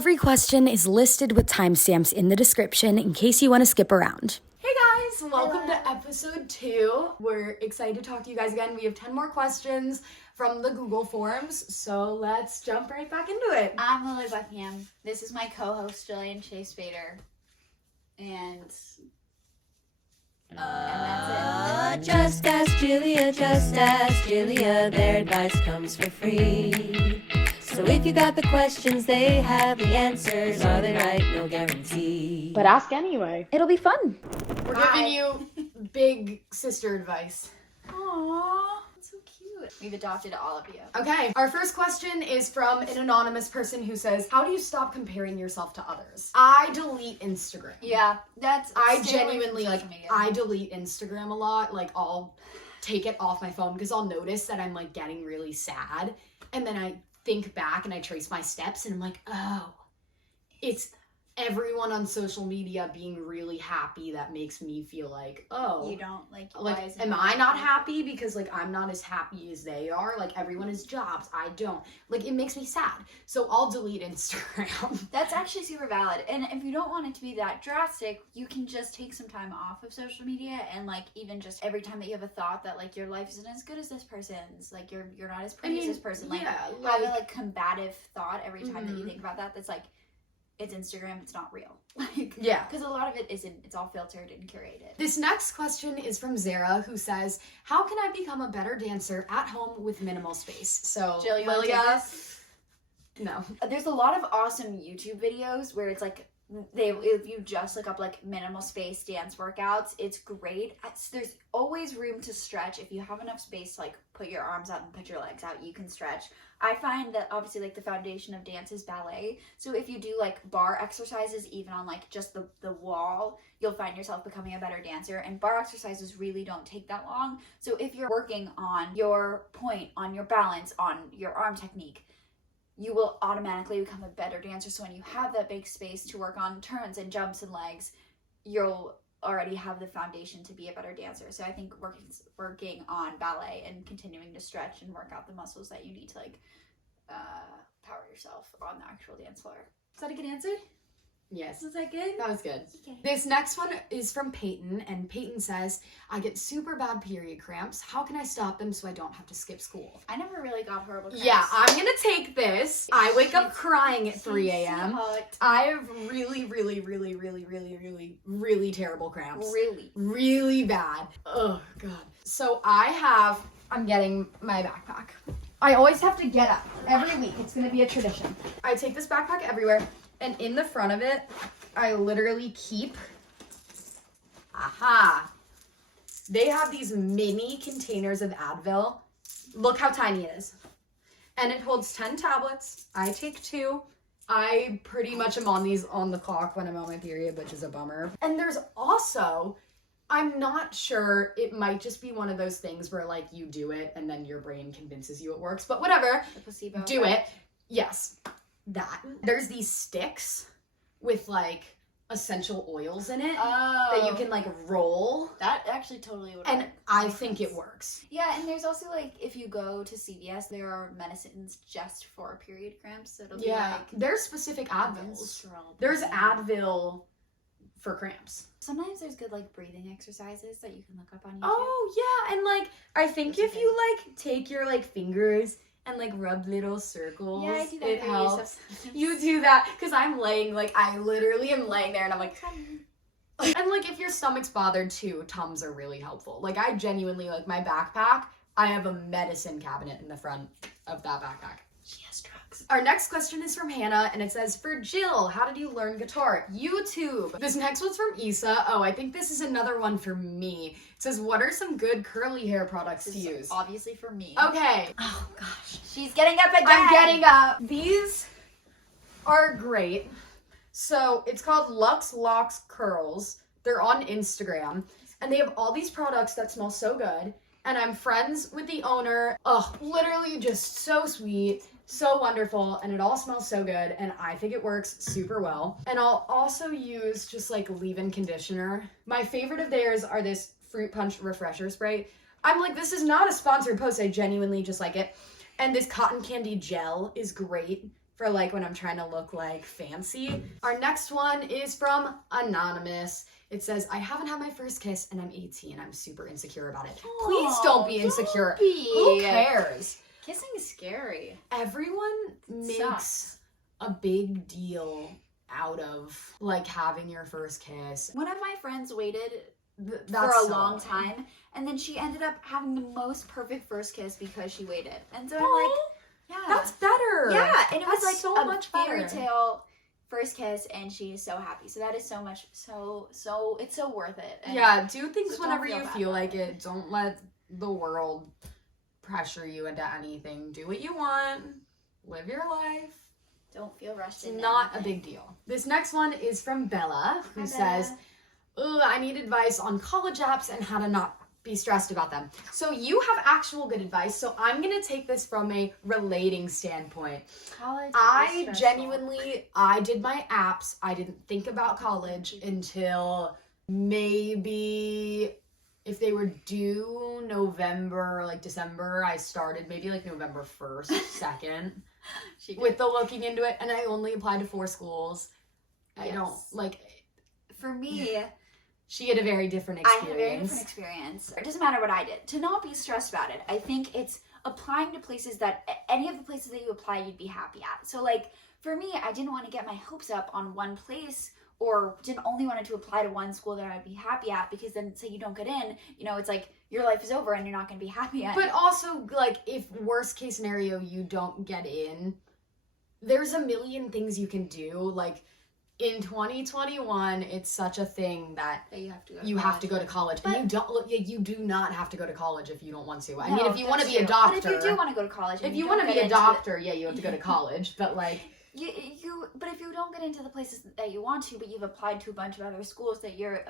Every question is listed with timestamps in the description in case you want to skip around. Hey guys, welcome to episode 2. We're excited to talk to you guys again. We have 10 more questions from the Google Forms, so let's jump right back into it. I'm Lily Buckingham. This is my co-host, Jillian Chase Bader. And that's it. Just ask Julia, their advice comes for free. So if you got the questions, they have the answers. Are they right? No guarantee. But ask anyway. It'll be fun. We're giving you big sister advice. Aww, that's so cute. We've adopted all of you. Okay, our first question is from an anonymous person who says, how do you stop comparing yourself to others? I delete Instagram. Yeah, that's. I stay away from genuinely, social like, media. I delete Instagram a lot. Like, I'll take it off my phone because I'll notice that I'm, like, getting really sad. And then I think back and I trace my steps and I'm like, oh, it's everyone on social media being really happy that makes me feel like, oh, You don't like. why isn't am it I not happy? happy because like I'm not as happy as they are? Like everyone has jobs, I don't. Like it makes me sad. So I'll delete Instagram. That's actually super valid. And if you don't want it to be that drastic, you can just take some time off of social media and like even just every time that you have a thought that like your life isn't as good as this person's, like you're not as pretty as this person. Like yeah, have like, a like combative thought every time that you Mhm. think about that. That's like it's Instagram, it's not real. Like yeah. because a lot of it isn't. It's all filtered and curated. This next question is from Zara, who says, how can I become a better dancer at home with minimal space? So Jill, you wanna take Lilia, this? no. There's a lot of awesome YouTube videos where it's like if you just look up like minimal space dance workouts, it's great. There's always room to stretch. If you have enough space to like put your arms out and put your legs out, you can stretch. I find that obviously like the foundation of dance is ballet. So if you do like bar exercises even on like just the wall, you'll find yourself becoming a better dancer. And bar exercises really don't take that long. So if you're working on your point, on your balance, on your arm technique, you will automatically become a better dancer. So when you have that big space to work on turns and jumps and legs, you'll already have the foundation to be a better dancer. So I think working on ballet and continuing to stretch and work out the muscles that you need to like power yourself on the actual dance floor. Is that a good answer? Yes. Was that good? That was good. Okay. This next one is from Peyton, and Peyton says, I get super bad period cramps. How can I stop them so I don't have to skip school? I never really got horrible cramps. Yeah, I'm gonna take this. I wake up crying at 3 a.m. Hot. I have really terrible cramps. Really? Really bad. Oh, God. So I'm getting my backpack. I always have to get up every week. It's gonna be a tradition. I take this backpack everywhere, and in the front of it, I literally keep, they have these mini containers of Advil. Look how tiny it is. And it holds 10 tablets. I take 2. I pretty much am on these on the clock when I'm on my period, which is a bummer. And there's also, I'm not sure, it might just be one of those things where like you do it and then your brain convinces you it works, but whatever, The placebo do effect. it. Yes, that. There's these sticks with like essential oils in it that you can like roll, That actually totally would and work. I Makes think sense. it works. Yeah, and there's also like if you go to CVS, there are medicines just for period cramps. So it'll Yeah, be like there's specific Advils. menstrual There's pain. Advil for cramps. Sometimes there's good like breathing exercises that you can look up on YouTube. Oh yeah, and like I think Those are if you like take your like fingers and like rub little circles, yeah, I do that. it for use helps. of- You do that because I'm laying like I literally am laying there and I'm like, and like if your stomach's bothered too, Tums are really helpful. Like I genuinely like my backpack. I have a medicine cabinet in the front of that backpack. She has drugs. Our next question is from Hannah, and it says, for Jill, how did you learn guitar? YouTube. This next one's from Issa. Oh, I think this is another one for me. It says, what are some good curly hair products This to is use? obviously for me. Okay. Oh gosh. She's getting up again. I'm getting up. These are great. So it's called Lux Locks Curls. They're on Instagram, and they have all these products that smell so good. And I'm friends with the owner. Oh, literally just so sweet, so wonderful, and it all smells so good, and I think it works super well. And I'll also use just like leave-in conditioner. My favorite of theirs are this Fruit Punch Refresher Spray. I'm like, this is not a sponsored post, I genuinely just like it. And this cotton candy gel is great for like when I'm trying to look like fancy. Our next one is from Anonymous. It says, I haven't had my first kiss and I'm 18. I'm super insecure about it. Please don't be insecure. Who cares? Kissing is scary. Everyone makes Sucks. a big deal out of like having your first kiss. One of my friends waited for That's a so long annoying. time, and then she ended up having the most perfect first kiss because she waited. And so I'm like, yeah, That's better. yeah, and it was That's like so a much fairy better. tale first kiss, and she is so happy. So that is so much, so it's so worth it. And Yeah, do things so don't whenever feel you bad feel about like it. Don't let the world pressure you into anything. Do what you want. Live your life. don't feel rushed. It's into not a anything. big deal. This next one is from Bella, who Hi, says, Bella. "Ugh, I need advice on college apps and how to not be stressed about them." So you have actual good advice. So I'm going to take this from a relating standpoint. College is I stressful. genuinely, I did my apps. I didn't think about college until maybe if they were due November, like December, I started maybe like November 1st, 2nd She with the looking into it. And I only applied to 4 schools. I don't Yes. like, For me, she had a very different I experience. had a very different experience. It doesn't matter what I did. To not be stressed about it, I think it's applying to places that any of the places that you apply, you'd be happy at. So like for me, I didn't want to get my hopes up on one place, or didn't only wanted to apply to one school that I'd be happy at, because then say you don't get in, you know, it's like your life is over and you're not going to be happy at But it. also, like, if worst case scenario you don't get in, there's a million things you can do. Like, in 2021, it's such a thing that That you have to go. you have to go to college, But- and you do not have to go to college if you don't want to. I No, mean, if you want to that's be a true. doctor, But if you do want to go to college, and if you want to don't be get a into the- doctor, yeah, you have to go to college. But like, but if you don't get into the places that you want to, but you've applied to a bunch of other schools that you're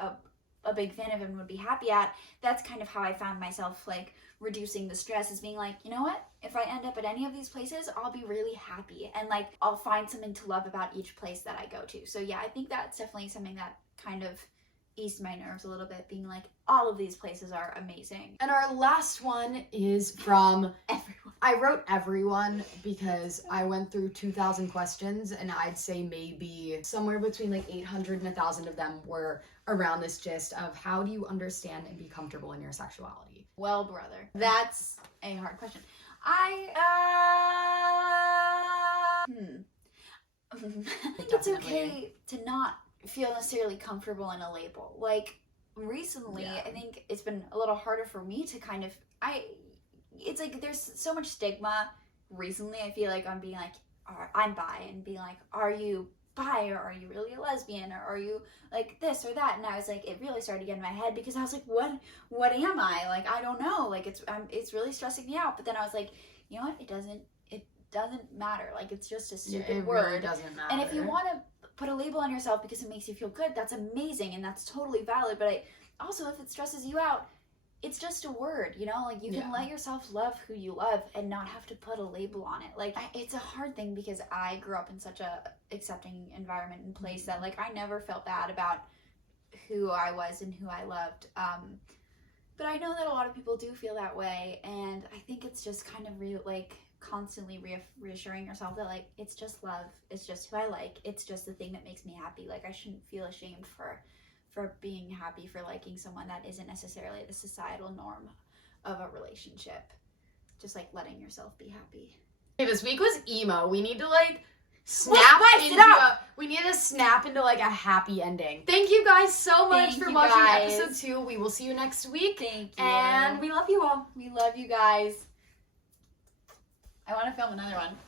a big fan of and would be happy at, that's kind of how I found myself like reducing the stress, is being like, you know what, if I end up at any of these places, I'll be really happy, and like I'll find something to love about each place that I go to. So yeah, I think that's definitely something that kind of eased my nerves a little bit, being like, all of these places are amazing. and our last one is from Everyone. I wrote everyone because I went through 2,000 questions, and I'd say maybe somewhere between like 800 and 1,000 of them were around this gist of how do you understand and be comfortable in your sexuality. Well, brother, that's a hard question. I think it's okay to not feel necessarily comfortable in a label. Like recently, Yeah. I think it's been a little harder for me to kind of it's like there's so much stigma recently, I feel like, on being like, I'm bi, and being like, are you bi, or are you really a lesbian, or are you like this or that? And I was like, it really started to get in my head, because I was like, what am I? Like, I don't know. Like it's really stressing me out. But then I was like, you know what? It doesn't matter. Like, it's just a stupid it word. really doesn't matter. And if you want to put a label on yourself because it makes you feel good, that's amazing, and that's totally valid. But also, if it stresses you out, it's just a word, you know? Like, you can Yeah. let yourself love who you love and not have to put a label on it. Like, it's a hard thing, because I grew up in such a accepting environment and place that, like, I never felt bad about who I was and who I loved. But I know that a lot of people do feel that way, and I think it's just kind of constantly reassuring yourself that, like, it's just love, it's just who I like, it's just the thing that makes me happy. Like, I shouldn't feel ashamed for being happy for liking someone that isn't necessarily the societal norm of a relationship. Just like letting yourself be happy. Okay, this week was emo. We need to like Spice it into up! we need to snap into like a happy ending. Thank you guys so much Thank for you watching guys. episode 2. We will see you next week. Thank you. And we love you all. we love you guys. I want to film another one.